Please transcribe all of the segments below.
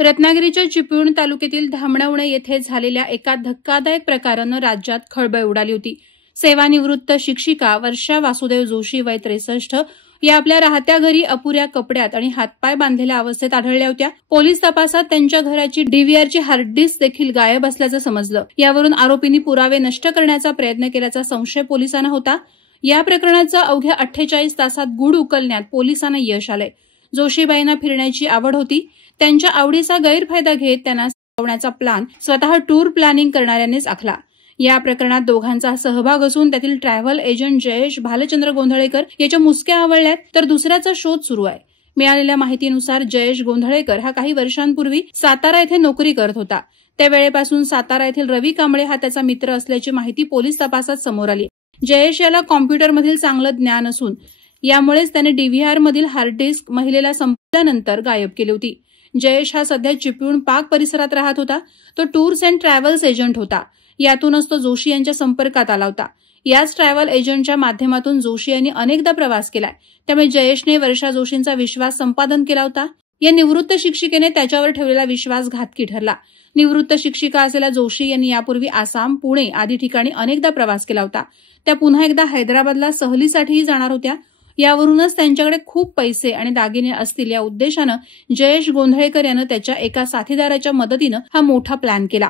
रत्नागिरीच्या चिपळूण तालुक्यातील धामणवणे येथे झालेल्या एका धक्कादायक प्रकारानं राज्यात खळबळ उडाली होती। सेवानिवृत्त शिक्षिका वर्षा वासुदेव जोशी वय 63 या आपल्या राहत्या घरी अपुऱ्या कपड्यात आणि हातपाय बांधलेल्या अवस्थेत आढळल्या होत्या। पोलीस तपासात त्यांच्या घराची डीव्हीआरची हार्ड डिस्क देखील गायब असल्याचं समजलं। यावरून आरोपींनी पुरावे नष्ट करण्याचा प्रयत्न केल्याचा संशय पोलिसांना होता। या प्रकरणाचं अवघ्या 48 तासात गूढ उकलण्यात पोलिसांना यश आलंय। जोशीबाईंना फिरण्याची आवड होती। त्यांच्या आवडीचा गैरफायदा घेत त्यांना सावरण्याचा प्लॅन स्वतः टूर प्लॅनिंग करणाऱ्यांनीच आखला। या प्रकरणात दोघांचा सहभाग असून त्यातील ट्रॅव्हल एजंट जयेश भालचंद्र गोंधळेकर याच्या मुसक्या आवळल्यात, तर दुसऱ्याचा शोध सुरू आहे। मिळालेल्या माहितीनुसार जयेश गोंधळेकर हा काही वर्षांपूर्वी सातारा येथे नोकरी करत होता। त्यावेळेपासून सातारा येथील रवी कांबळे हा त्याचा मित्र असल्याची माहिती पोलीस तपासात समोर आली। जयेश याला कॉम्प्युटरमधील चांगलं ज्ञान असून यामुळेच त्याने डीव्हीआर मधील हार्ड डिस्क महिलेला संपल्यानंतर गायब केली होती। जयेश हा सध्या चिपळूण पाक परिसरात राहत होता। तो टूर्स अँड ट्रॅव्हल्स एजंट होता। यातूनच तो जोशी यांच्या संपर्कात आला होता। याच ट्रॅव्हल एजंटच्या माध्यमातून जोशी यांनी अनेकदा प्रवास केलाय। त्यामुळे जयेशने वर्षा जोशींचा विश्वास संपादन केला होता। या निवृत्त शिक्षिकेने त्याच्यावर ठेवलेला विश्वास घातकी ठरला। निवृत्त शिक्षिका असलेल्या जोशी यांनी यापूर्वी आसाम, पुणे आदी ठिकाणी अनेकदा प्रवास केला होता। त्या पुन्हा एकदा हैदराबादला सहलीसाठीही जाणार होत्या। यावरूनच त्यांच्याकडे खूप पैसे आणि दागिने असतील या उद्देशानं जयेश गोंधळेकर यानं त्याच्या एका साथीदाराच्या मदतीनं हा मोठा प्लॅन केला।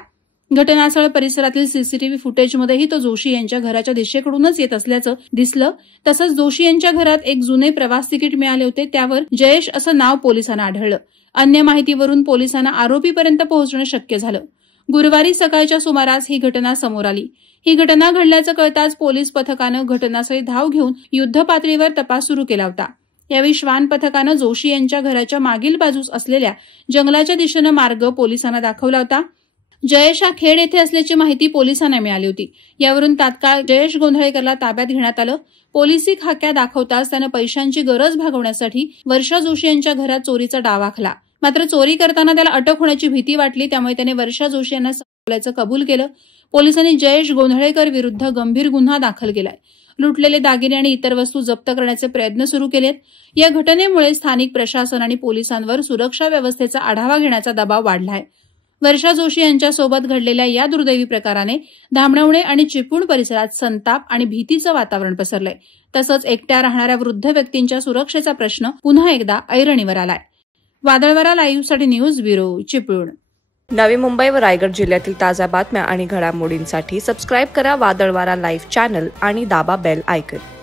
घटनास्थळ परिसरातील सीसीटीव्ही फुटेजमध्येही तो जोशी यांच्या घराच्या दिशेकडूनच येत असल्याचं दिसलं। तसंच जोशी यांच्या घरात एक जुने प्रवास तिकीट मिळाले होते, त्यावर जयेश असं नाव पोलिसांना आढळलं। अन्य माहितीवरून पोलिसांना आरोपीपर्यंत पोहोचणं शक्य झालं। गुरुवारी सकाळच्या सुमारास ही घटना समोर आली। ही घटना घडल्याचं कळताच पोलीस पथकानं घटनास्थळी धाव घेऊन युद्धपातळीवर तपास सुरू केला होता। यावेळी श्वान पथकानं जोशी यांच्या घराच्या मागील बाजूस असलेल्या जंगलाच्या दिशेनं मार्ग पोलिसांना दाखवला होता। जयेश हा खेड येथे असल्याची माहिती पोलिसांना मिळाली होती। यावरून तात्काळ जयेश गोंधळेकरला ताब्यात घेण्यात आलं। पोलिसी खाक्या दाखवताच त्यानं पैशांची गरज भागवण्यासाठी वर्षा जोशी यांच्या घरात चोरीचा डाव आखला। मात्र चोरी करताना त्याला अटक होण्याची भीती वाटली, त्यामुळे त्याने वर्षा जोशी यांना संपवल्याचं कबूल केलं। पोलिसांनी जयेश गोंधळेकर विरुद्ध गंभीर गुन्हा दाखल केलाय। लुटलेले दागिने आणि इतर वस्तू जप्त करण्याचे प्रयत्न सुरू केलेत। या घटनेमुळे स्थानिक प्रशासन आणि पोलिसांवर सुरक्षा व्यवस्थेचा आढावा घेण्याचा दबाव वाढला आहे। वर्षा जोशी यांच्यासोबत घडलेल्या या दुर्दैवी प्रकाराने धामणवणे आणि चिपळूण परिसरात संताप आणि भीतीचं वातावरण पसरलंय। तसंच एकट्या राहणाऱ्या वृद्ध व्यक्तींच्या सुरक्षेचा प्रश्न पुन्हा एकदा ऐरणीवर आलाय। वादळवारा लाईव्हसाठी न्यूज ब्युरो, चिपळूण। नवी मुंबई व रायगड जिल्ह्यातील ताज्या बातम्या आणि घडामोडींसाठी सबस्क्राईब करा वादळवारा लाईव्ह चॅनल आणि दाबा बेल आयकॉन।